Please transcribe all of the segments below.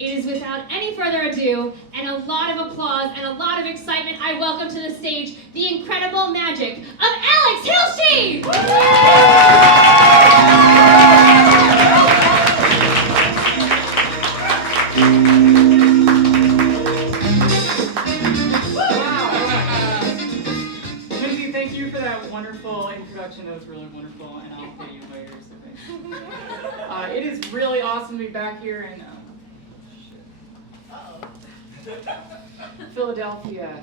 it is without any further ado, and a lot of applause and a lot of excitement, I welcome to the stage the incredible magic of Alyx Hilshey! Lindsey, thank you for that wonderful introduction. That was really wonderful, and I'll pay you later. So thank you. It is really awesome to be back here in Philadelphia.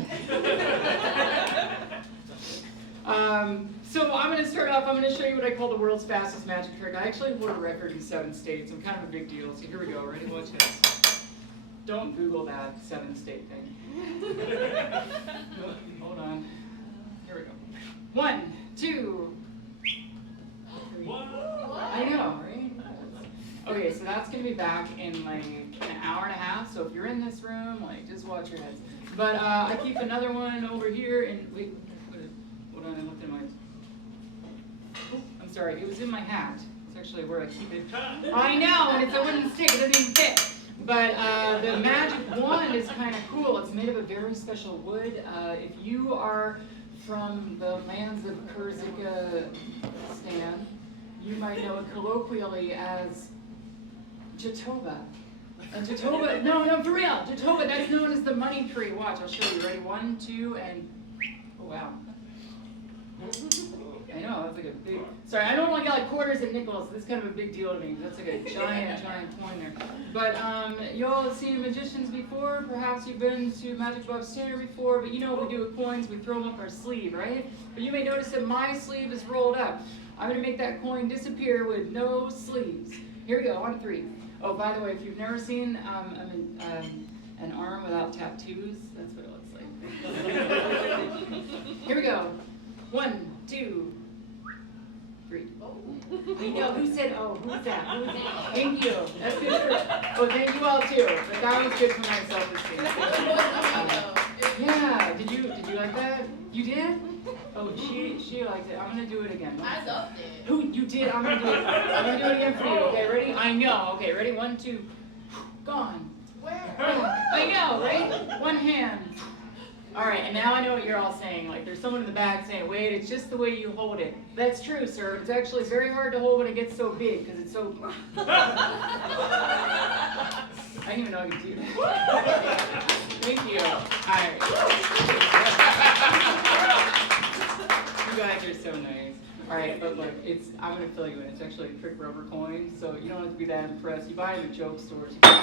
So I'm going to start off. I'm going to show you what I call the world's fastest magic trick. I actually hold a record in 7 states. I'm kind of a big deal. So here we go. Ready? Watch this. Don't Google that 7-state thing. Hold on. Here we go. 1, 2, 3. I know, right? Okay, so that's going to be back in like an hour and a half. So if you're in this room, like, just watch your heads. But I keep another one over here. And wait, hold on, I looked in my. Oh, I'm sorry, it was in my hat. It's actually where I keep it. I know, and it's a wooden stick. It doesn't even fit. But the magic wand is kind of cool. It's made of a very special wood. If you are from the lands of Kurzika Stan, you might know it colloquially as Jatoba. And Jatoba, no, for real, Jatoba, that's known as the money tree. Watch, I'll show you. Ready? 1, 2, and oh wow. I know, that's like a big, sorry, I don't want to get like quarters and nickels. This is kind of a big deal to me. That's like a giant coin there. But you all have seen magicians before. Perhaps you've been to Magic Buff Center before, but you know what we do with coins? We throw them up our sleeve, right? But you may notice that my sleeve is rolled up. I'm going to make that coin disappear with no sleeves. Here we go, on 3. Oh, by the way, if you've never seen an arm without tattoos, that's what it looks like. Here we go. 1, 2, 3. Oh, I know. Who said, oh, who's that? Who's that? Thank you. That's good for, oh, thank you all too. But that was good for my self-esteem. Yeah, did you like that? You did? Oh, she liked it. I'm gonna do it again. I loved it. Who, you did? I'm gonna do it. I'm gonna do it again for you. Okay, ready? I know. Okay, ready? 1, 2. Gone. Where? I know, right? One hand. All right, and now I know what you're all saying. Like, there's someone in the back saying, wait, it's just the way you hold it. That's true, sir. It's actually very hard to hold when it gets so big, because it's so... I didn't even know I could do that. Thank you. All right. You guys are so nice. All right, but look, I'm going to fill you in. It's actually a trick rubber coin, so you don't have to be that impressed. You buy them at joke stores. All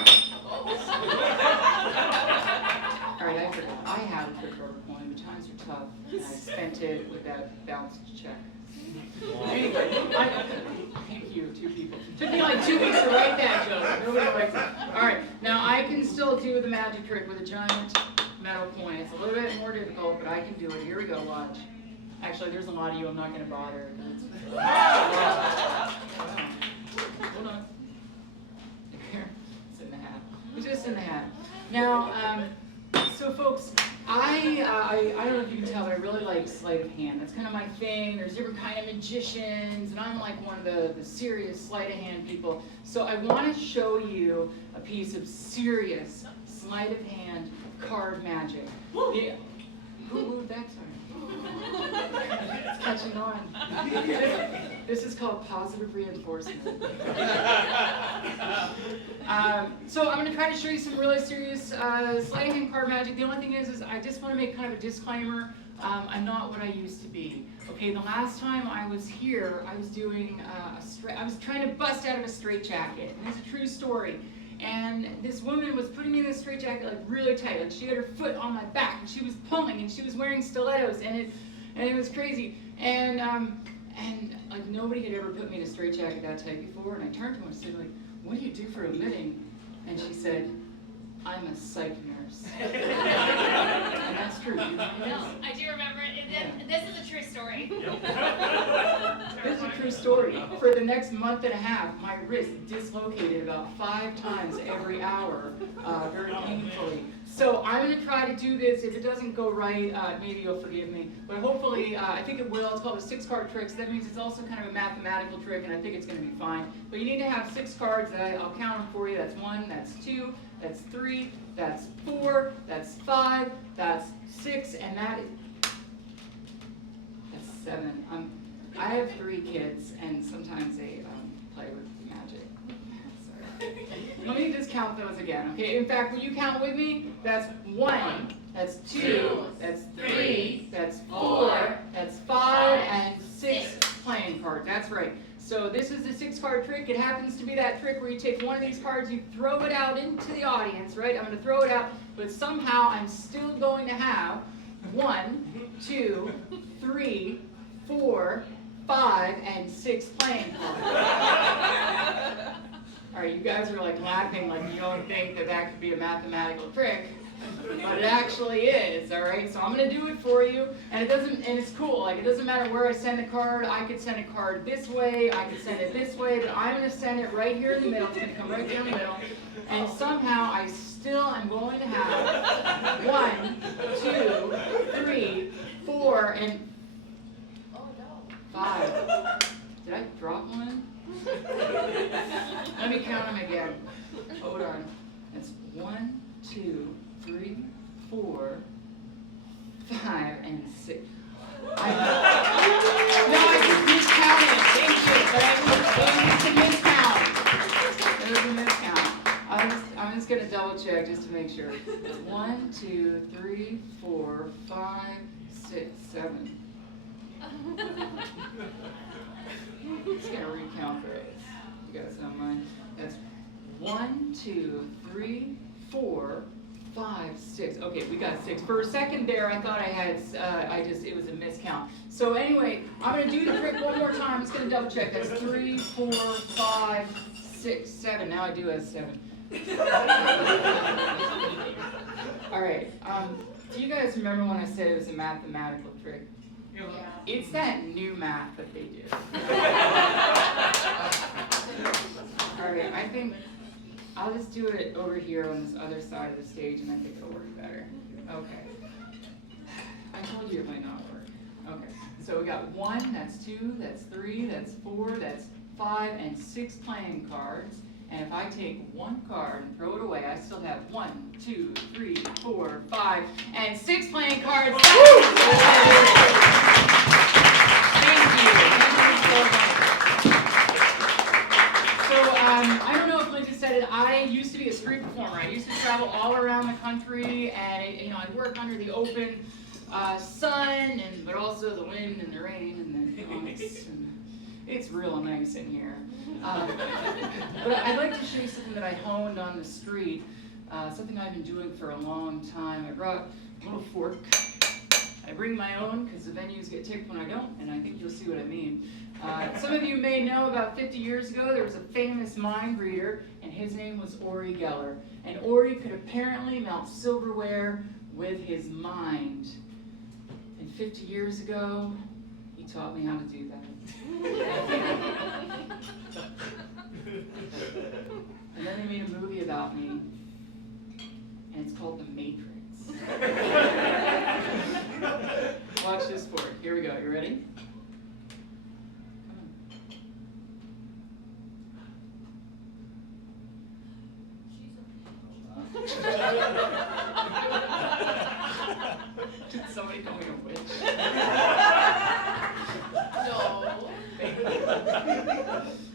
right, I forgot. I have a trick rubber coin, but times are tough, and I spent it with that bounced check. Anyway, thank you, 2 people. It took me like 2 weeks to write that joke. Nobody likes it. All right, now I can still do the magic trick with a giant metal coin. It's a little bit more difficult, but I can do it. Here we go, watch. Actually, there's a lot of you. I'm not going to bother. Wow. Hold on. Here, it's in the hat. It's just in the hat. Now, so folks, I don't know if you can tell, but I really like sleight of hand. That's kind of my thing. There's different kind of magicians, and I'm like one of the serious sleight of hand people. So I want to show you a piece of serious sleight of hand card magic. Who moved that? Sorry. It's catching on. This is called positive reinforcement. So I'm going to try to show you some really serious sleight of hand card magic. The only thing is I just want to make kind of a disclaimer. I'm not what I used to be. Okay, the last time I was here, I was doing I was trying to bust out of a straitjacket, and it's a true story. And this woman was putting me in a straitjacket like really tight. Like she had her foot on my back, and she was pulling, and she was wearing stilettos, and it was crazy. And like nobody had ever put me in a straitjacket that tight before. And I turned to her and said, like, "What do you do for a living?" And she said, "I'm a psych nurse." And that's true. No, I do remember it. This is a true story. This is a true story. For the next month and a half, my wrist dislocated about 5 times every hour, very painfully. So I'm going to try to do this. If it doesn't go right, maybe you'll forgive me. But hopefully, I think it will. It's called a 6-card trick. So that means it's also kind of a mathematical trick, and I think it's going to be fine. But you need to have 6 cards. I'll count them for you. That's 1, that's 2, that's 3, that's 4, that's 5, that's 6, and that's 7. I have 3 kids, and sometimes they play with magic. Sorry. Let me just count those again, okay? In fact, will you count with me? That's 1, that's 2, that's 3, that's 4, that's 5, and 6 playing cards. That's right. So this is the 6-card trick. It happens to be that trick where you take one of these cards, you throw it out into the audience, right? I'm going to throw it out, but somehow I'm still going to have 1, 2, 3, 4, 5, and 6 playing cards. All right, you guys are like laughing like you don't think that that could be a mathematical trick, but it actually is. All right, so I'm gonna do it for you, and it's cool. Like, it doesn't matter where I send the card. I could send a card this way, I could send it this way, but I'm gonna send it right here in the middle. It's gonna come right down the middle, and somehow I still am going to have 1, 2, 3, 4, and 5. Did I drop one? Let me count them again. Hold on. It's 1, 2, 3, 4, 5, and 6. I just miscounted. Thank you. But it was a miscount. It was a miscount. I'm just gonna double check just to make sure. 1, 2, 3, 4, 5, 6, 7. I'm just gonna recount those. You guys know mine. That's 1, 2, 3, 4, 5, 6. Okay, we got 6. For a second there, I thought I had. It was a miscount. So anyway, I'm gonna do the trick one more time. I'm just gonna double check. That's 3, 4, 5, 6, 7. Now I do have 7. All right. Do you guys remember when I said it was a mathematical trick? Yeah. It's that new math that they do. All right, I think I'll just do it over here on this other side of the stage, and I think it'll work better. Okay. I told you it might not work. Okay, so we got 1, that's 2, that's 3, that's 4, that's 5, and 6 playing cards. And if I take one card and throw it away, I still have 1, 2, 3, 4, 5, and 6 playing cards. I don't know if Lindsey said it. I used to be a street performer. I used to travel all around the country, and I'd work under the open sun, but also the wind and the rain and the ice. It's real nice in here. But I'd like to show you something that I honed on the street, something I've been doing for a long time. I brought a little fork. I bring my own because the venues get ticked when I don't, and I think you'll see what I mean. Some of you may know about 50 years ago there was a famous mind reader, and his name was Uri Geller. And Uri could apparently melt silverware with his mind. And 50 years ago, he taught me how to do that. And then they made a movie about me, and it's called The Matrix. Watch this for it. Here we go. You ready? Did somebody call me a witch? No.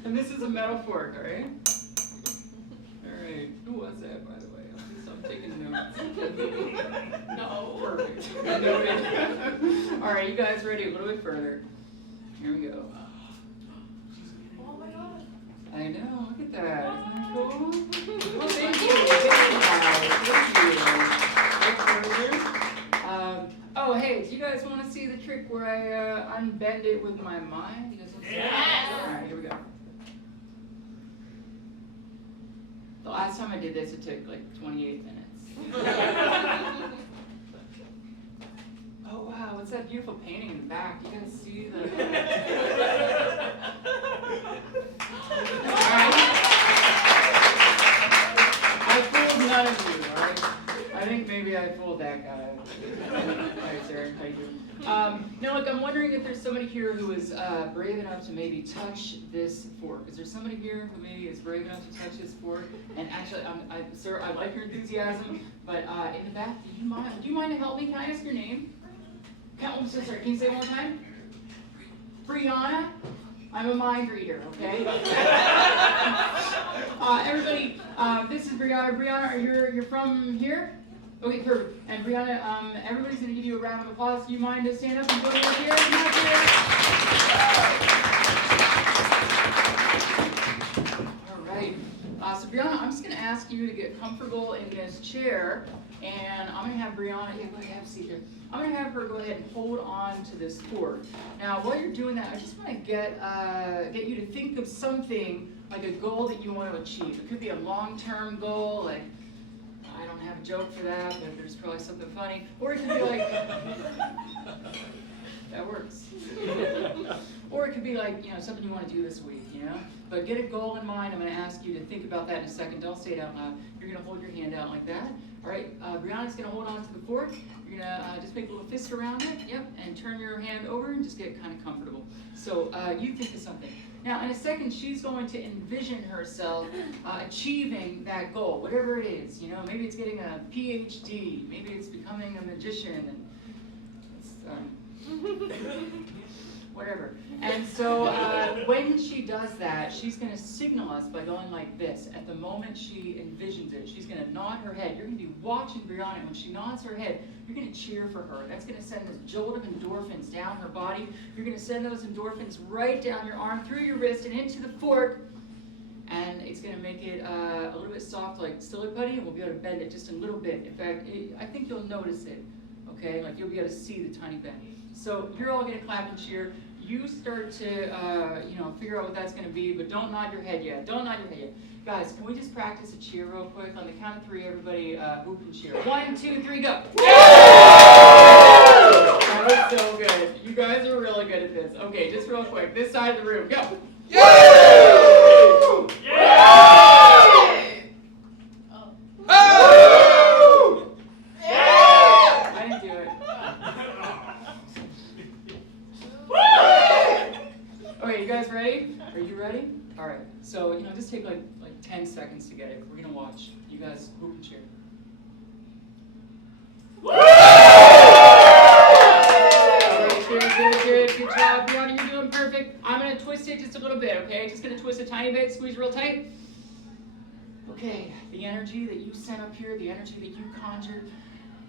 And this is a metal fork, all right? All right. Who was that, by the way? I'm taking notes. No. Perfect. Noted. All right, you guys ready? A little bit further. Here we go. Oh my God. I know. Look at that. Isn't that cool? Well, thank you. Thank you. Oh, hey, do you guys want to see the trick where I unbend it with my mind? You guys want to see that? All right, here we go. The last time I did this, it took like 28 minutes. Oh, wow, what's that beautiful painting in the back? You guys see the... All right. I fooled none of you, all right? I think maybe I fooled that guy. Hi, Sarah. How you doing? Now, look, I'm wondering if there's somebody here who is brave enough to maybe touch this fork. Is there somebody here who maybe is brave enough to touch this fork? And actually, sir, I like your enthusiasm, but in the back, do you mind to help me? Can I ask your name? I'm so sorry. Can you say it one more time? Brianna? I'm a mind reader, okay? Everybody, this is Brianna. Brianna, you're from here? Okay, perfect. And Brianna, everybody's going to give you a round of applause. Do you mind to stand up and go over here? All right. So Brianna, I'm just going to ask you to get comfortable in this chair, and I'm going to have Brianna, yeah, go ahead, have a seat here. I'm going to have her go ahead and hold on to this cord. Now, while you're doing that, I just want to get you to think of something like a goal that you want to achieve. It could be a long-term goal, like, I don't have a joke for that, but there's probably something funny. Or it could be like, that works. Or it could be like, something you want to do this week, But get a goal in mind. I'm going to ask you to think about that in a second. Don't say it out loud. You're going to hold your hand out like that. All right, Brianna's going to hold on to the fork. You're going to just make a little fist around it, yep, and turn your hand over and just get kind of comfortable. So you think of something. Now, in a second, she's going to envision herself achieving that goal, whatever it is. Maybe it's getting a PhD. Maybe it's becoming a magician. Whatever. And so when she does that, she's going to signal us by going like this. At the moment she envisions it, she's going to nod her head. You're going to be watching Brianna. When she nods her head, you're going to cheer for her. That's going to send this jolt of endorphins down her body. You're going to send those endorphins right down your arm, through your wrist, and into the fork. And it's going to make it a little bit soft, like silly putty, and we'll be able to bend it just a little bit. In fact, I think you'll notice it, okay? Like you'll be able to see the tiny bend. So you're all going to clap and cheer. You start to, figure out what that's going to be, but don't nod your head yet. Don't nod your head yet. Guys, can we just practice a cheer real quick? On the count of 3, everybody whoop and cheer. 1, 2, 3, go. That was so good. You guys are really good at this. Okay, just real quick. This side of the room, go. Yay! Yay! Oh. I didn't do it. Okay, you guys ready? Are you ready? All right. So, just take like 10 seconds to get it. We're gonna watch. You guys whoop and cheer. Good job, Brianna. You're doing perfect. I'm gonna twist it just a little bit, okay? Just gonna twist a tiny bit. Squeeze real tight. Okay. The energy that you sent up here, the energy that you conjured.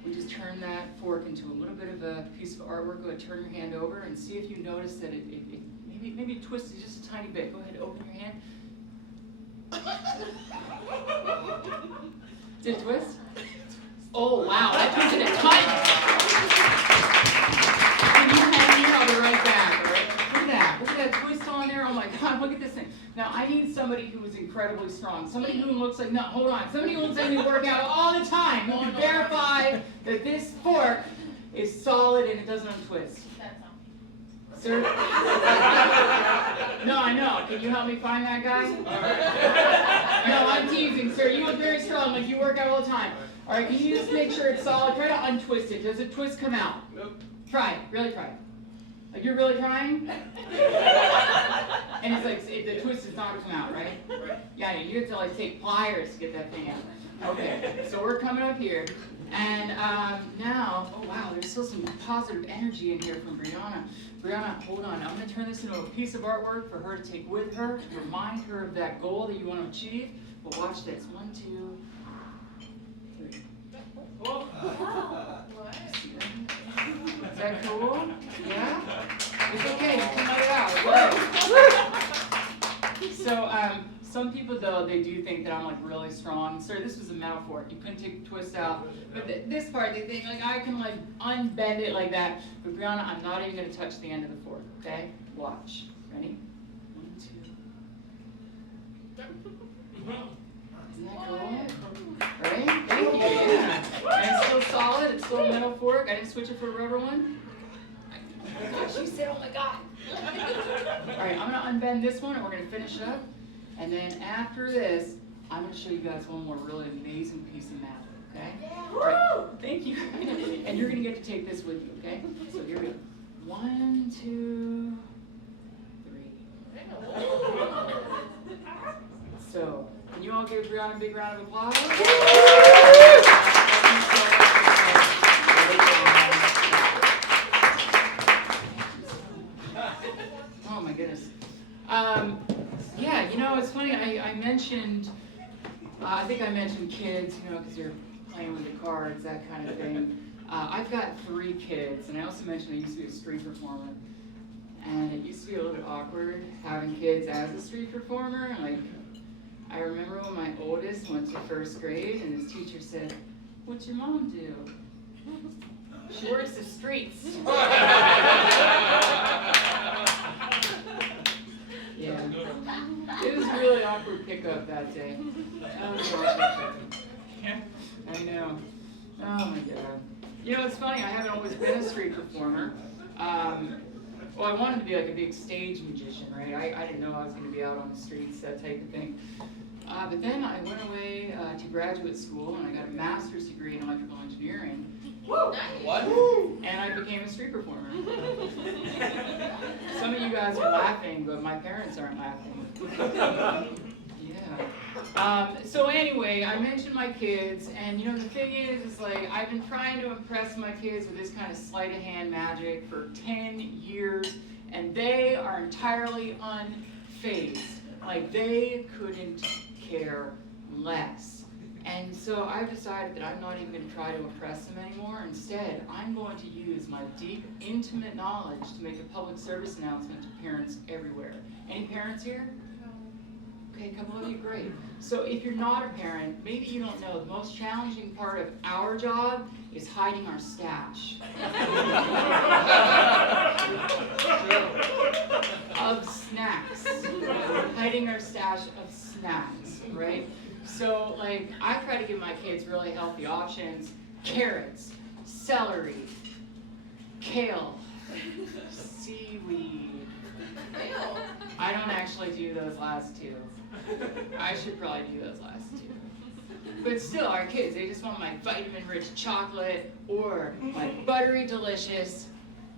We just turn that fork into a little bit of a piece of artwork. Go ahead, turn your hand over and see if you notice that it maybe twist it just a tiny bit. Go ahead, open your hand. Did it twist? Oh wow, that twisted it tight. Can you hang here? I'll be right back. All right? Look at that. Look at that twist on there. Oh my God, look at this thing. Now I need somebody who is incredibly strong. Somebody who looks like, no, hold on. Somebody who looks like they work out all the time. Who can verify that this fork is solid and it doesn't untwist. Sir? No, I know. Can you help me find that guy? No, I'm teasing, sir. You look very strong, like you work out all the time. All right, can you just make sure it's solid? Try to untwist it. Does the twist come out? Nope. Try it. Really try it. Like you're really trying? And it's like the twist is not coming out, right? Right. Yeah, you have to like take pliers to get that thing out. Okay, so we're coming up here. And now, oh wow, there's still some positive energy in here from Brianna. Brianna, hold on. I'm going to turn this into a piece of artwork for her to take with her to remind her of that goal that you want to achieve. But watch this. 1, 2, 3. Oh. Is that cool? Yeah? It's okay. You can let it out. So, some people, though, they do think that I'm, like, really strong. Sir, this was a metal fork. You couldn't take the twist out. But this part, they think, like, I can, like, unbend it like that. But, Brianna, I'm not even going to touch the end of the fork, okay? Watch. Ready? 1, 2. Isn't that cool? Right? Thank you. Yeah. And it's still solid. It's still a metal fork. I didn't switch it for a rubber one. Oh, my gosh. She said, oh, my God. All right, I'm going to unbend this one, and we're going to finish up. And then after this, I'm going to show you guys one more really amazing piece of magic, okay? All right, thank you. And you're gonna get to take this with you, okay? So here we go. 1, 2, 3. So, can you all give Brianna a big round of applause? Oh my goodness. Yeah, you know, it's funny, I mentioned, I think I mentioned kids, you know, because you're playing with the cards, that kind of thing. I've got 3 kids, and I also mentioned I used to be a street performer. And it used to be a little bit awkward having kids as a street performer. Like, I remember when my oldest went to 1st grade, and his teacher said, "What's your mom do?" "She works the streets." Yeah. It was a really awkward pickup that day. That was awkward. I know. Oh my God. You know, it's funny, I haven't always been a street performer. Well, I wanted to be like a big stage magician, right? I didn't know I was going to be out on the streets, that type of thing. But then I went away to graduate school, and I got a master's degree in electrical engineering. Woo! What? And I became a street performer. Some of you guys are laughing, but my parents aren't laughing. Yeah. So anyway, I mentioned my kids, and you know, the thing is like, I've been trying to impress my kids with this kind of sleight of hand magic for 10 years, and they are entirely unfazed. Like, they couldn't care less. And so I've decided that I'm not even going to try to impress them anymore. Instead, I'm going to use my deep, intimate knowledge to make a public service announcement to parents everywhere. Any parents here? Okay, a couple of you, great. So if you're not a parent, maybe you don't know, the most challenging part of our job is hiding our stash of snacks. Hiding our stash of snacks, right? So, like, I try to give my kids really healthy options: carrots, celery, kale, seaweed. I don't actually do those last 2. I should probably do those last 2. But still, our kids, they just want my vitamin-rich chocolate or my buttery, delicious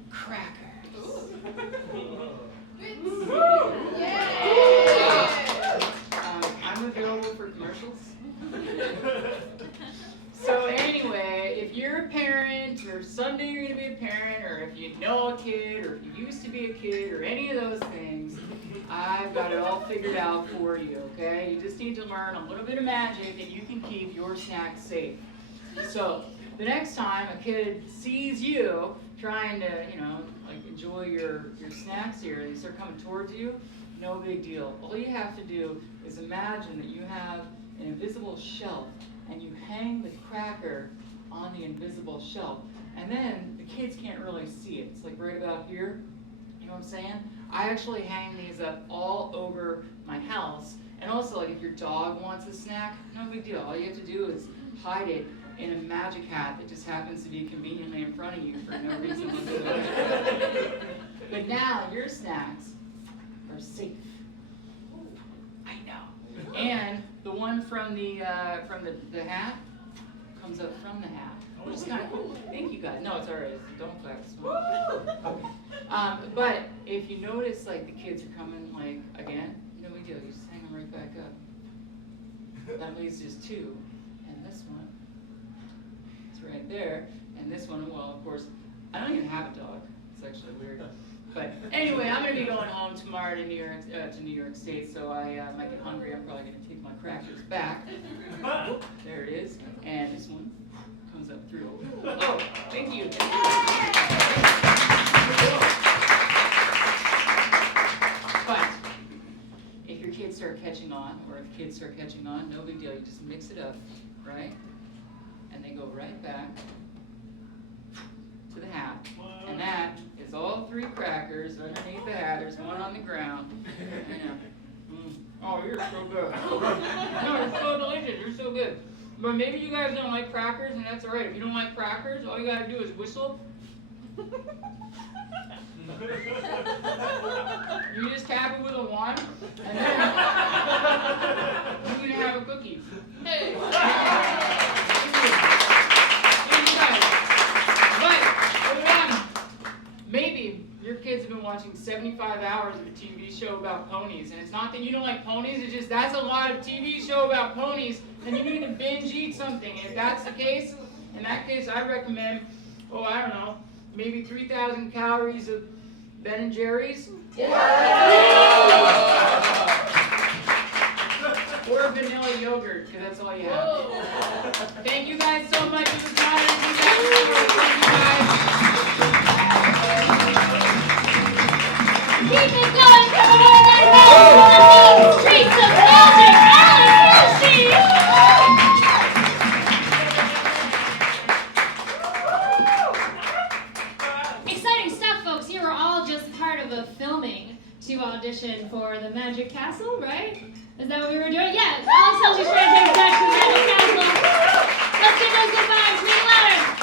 crackers. I'm available for commercials. So anyway, if you're a parent, or someday you're going to be a parent, or if you know a kid, or if you used to be a kid, or any of those things, I've got it all figured out for you, okay? You just need to learn a little bit of magic, and you can keep your snacks safe. So the next time a kid sees you trying to, you know, like, enjoy your snacks here, and they start coming towards you, no big deal. All you have to do is imagine that you have an invisible shelf, and you hang the cracker on the invisible shelf. And then the kids can't really see it. It's like right about here. You know what I'm saying? I actually hang these up all over my house. And also, like, if your dog wants a snack, no big deal. All you have to do is hide it in a magic hat that just happens to be conveniently in front of you for no reason whatsoever. But now your snacks are safe. I know. And the one from the hat comes up from the hat, which is kind of cool. Thank you guys. No, it's all right. Don't clap. Okay. But if you notice, like, the kids are coming, like, again, no big deal. You just hang them right back up. That leaves just 2, and this one is right there, and this one, well, of course, I don't even have a dog. It's actually weird. But anyway, I'm going to be going home tomorrow to New York State, so I might get hungry. I'm probably going to take my crackers back. There it is. And this one comes up through. Oh, thank you. But if your kids start catching on, or if kids start catching on, no big deal. You just mix it up, right? And they go right back to the hat. And that is all 3 crackers underneath the hat. There's one on the ground. Oh, you're so good. No, you're so delicious. You're so good. But maybe you guys don't like crackers, and that's all right. If you don't like crackers, all you gotta do is whistle. You just tap it with a wand, and then you're gonna have a cookie. Hey. 75 hours of a TV show about ponies. And it's not that you don't like ponies, it's just that's a lot of TV show about ponies, and you need to binge eat something. If that's the case, in that case, I recommend, oh, I don't know, maybe 3,000 calories of Ben & Jerry's. Or vanilla yogurt, because that's all you have. Thank you guys so much for the time. Thank you guys. Keep it going, coming on that road from the streets of Belgium, Alyx Hilshey! Exciting stuff, folks. You were all just part of a filming to audition for the Magic Castle, right? Is that what we were doing? Yeah, Alyx Hilshey's trying to take us back to the Magic Castle. Let's give those good vibes. Make it louder.